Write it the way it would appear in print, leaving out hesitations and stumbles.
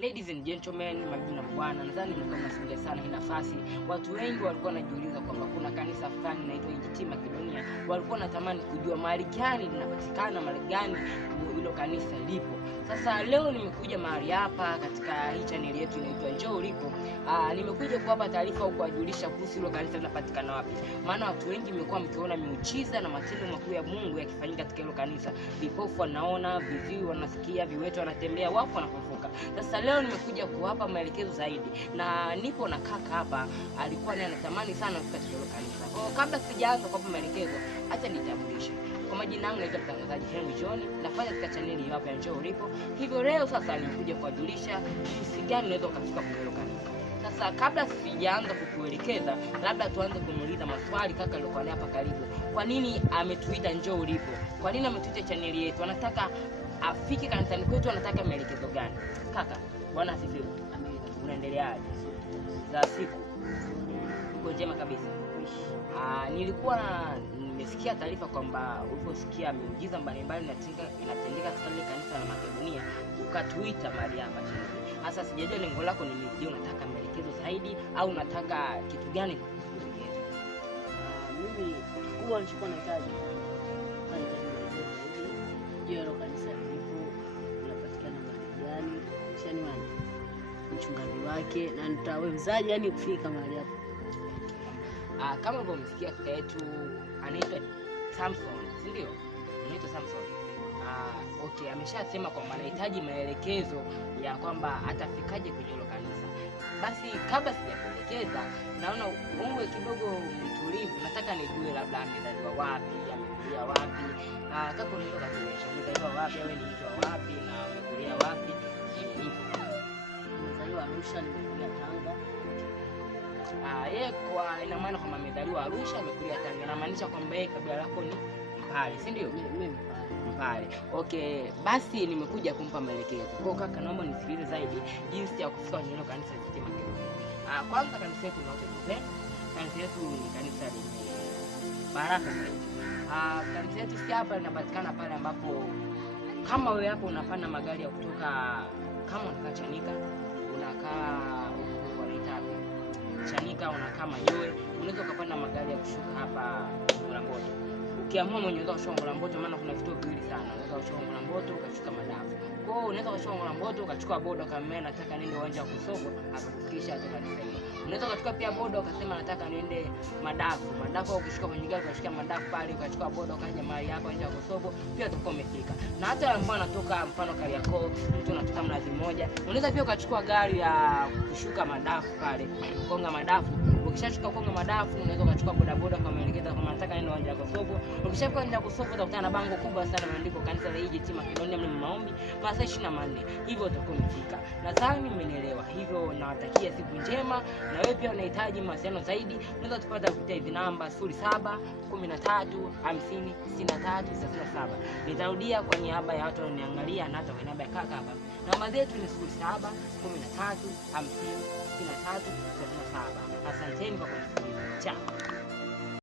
Ladies and gentlemen, mabibi na bwana, nadhani mlikuwa mnasikia sana hii nafasi. Watu wengi walikuwa wanajiuliza kwamba kuna kanisa fulani linaloitwa EGT Makedonia. Walikuwa wanatamani kujua mahali gani linapatikana, mahali gani hilo kanisa lipo. Sasa leo nimekuja mahali hapa katika hii channel yetu inaitwa Njoo Ulipo. Nimekuja kuwapa taarifa au kuwajulisha kuhusu hilo kanisa linapatikana wapi. Maana watu wengi mmekuwa mkiona miujiza na matendo makuu ya Mungu yakifanyika katika hilo kanisa. Vipofu wanaona, viziwi wanasikia, viwete wanatembea, wafu wanafufuka. Sasa leo nimekuja kuwapa maelekezo zaidi, na nipo na kaka hapa, alikuwa anatamani sana kufika katika hilo kanisa. Kwa kabla sijaanza kuwapa maelekezo, acha nitambulishe. Kwa majina yangu naitwa mtangazaji Henry John, nafanya katika channel hii hapa ya Njoo Ulipo. Hivyo leo sasa nimekuja kuwajulisha jinsi gani unaweza kufika kwa hilo kanisa. Sasa kabla sijaanza kukuelekeza, labda tuanze kumuuliza maswali kaka alikuwa hapa karibu. Kwa nini ametuita Njoo Ulipo? Kwa nini ametuita channel yetu? Anataka afike kanisani kwetu, anataka maelekezo gani? Kaka, bwana asifiwe. Unaendeleaje? Za siku uko njema kabisa. Nilikuwa nimesikia taarifa kwamba uliposikia miujiza mbalimbali inatendeka katika ile kanisa la Makedonia, ukatuita mahali hapa chini. Sasa sijajua lengo lako ni nini. Je, unataka maelekezo zaidi au unataka kitu gani kukuelekeza? Mimi kwa nilikuwa nahitaji hilo kanisa lipo, unapatikana mahali gani, shani wani mchungaji wake, na nitawezaje yani kufika mahali hapo? Kama ulivyomsikia kaka yetu anaitwa Samson, si ndio? Anaitwa Samson. Okay, ameshasema kwamba anahitaji maelekezo ya kwamba atafikaje kwenye hilo kanisa. Basi kabla sijakuelekeza, naona uwe kidogo mtulivu, nataka nijue labda amezaliwa wapi, amekulia wapi. Kaka unaweza kutueleza umezaliwa wapi, wewe ni mtu wa wapi na umekulia wapi? Nimezaliwa Arusha, nimekulia Tanga. Yeye kwa ina maana kwamba amezaliwa Arusha, amekulia Tanga. Inamaanisha kwamba yeye kabila lako ni Mpare, si ndio? Mimi Mpare. Okay, basi nimekuja kumpa maelekezo. Kwa kaka, naomba nisikilize zaidi jinsi ya kufika kwenye hilo kanisa la EGT Makedonia. Kwanza kanisa letu ni wote. Kanisa letu ni kanisa lenye baraka zaidi. Kanisa letu si hapa linapatikana pale ambapo kama wewe hapo unapanda magari ya kutoka, kama unakaa Chanika, unakaa huko wanaita Chanika, unakaa Majoe, unaweza kupanda magari ya kushuka hapa Mlamboto. Ukiamua mwenyewe unaweza kushuka Mlamboto, maana kuna vituo viwili sana. Unaweza kushuka Mlamboto ukashuka Madafu. Kwa hiyo unaweza kushuka Mlamboto ukachukua boda kama nataka niende uwanja wa Kusoko, akakufikisha hata kanisani. Unaweza kuchukua pia boda ukasema nataka niende Madafu. Madafu ukishuka kwenye gari ukashika Madafu pale, ukachukua boda ukaja mahali hapa nje ya Kusoko, pia utakuwa umefika. Na hata ambao anatoka mfano Kariakoo, mtu anatoka Mnazi Mmoja, unaweza pia ukachukua gari ya kushuka Madafu pale, Konga Madafu. Ukishashuka Konga Madafu, unaweza ukachukua boda boda kama maelekezo kama nataka niende uwanja wa Kusoko. Ukishafika uwanja wa Kusoko utakutana na bango kubwa sana limeandikwa kanisa la EGT Makedonia mlima maombi masaa 24. Hivyo utakuwa umefika. Nadhani mmenielewa. Hivyo nawatakia siku njema, na wewe pia unahitaji mawasiliano zaidi, unaweza tupata kupitia hizi namba 07 13 50 63 37. Nitarudia kwa niaba ya watu wanaoniangalia na hata kwa niaba ya kaka hapa. Namba zetu ni 07 13 50 63 37. Asanteni kwa kunisikiliza. Ciao.